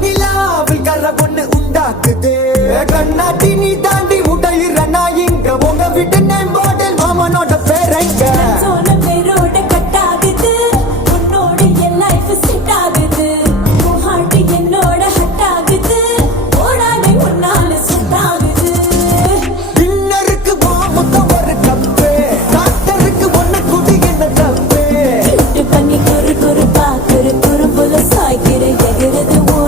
நிலாவில் கர ஒண்ணு உண்டாக்குது கண்ணாட்டி நீ தாண்டி உடையிற நான் இங்க உங்க விட்டு மாடல் மாமனோட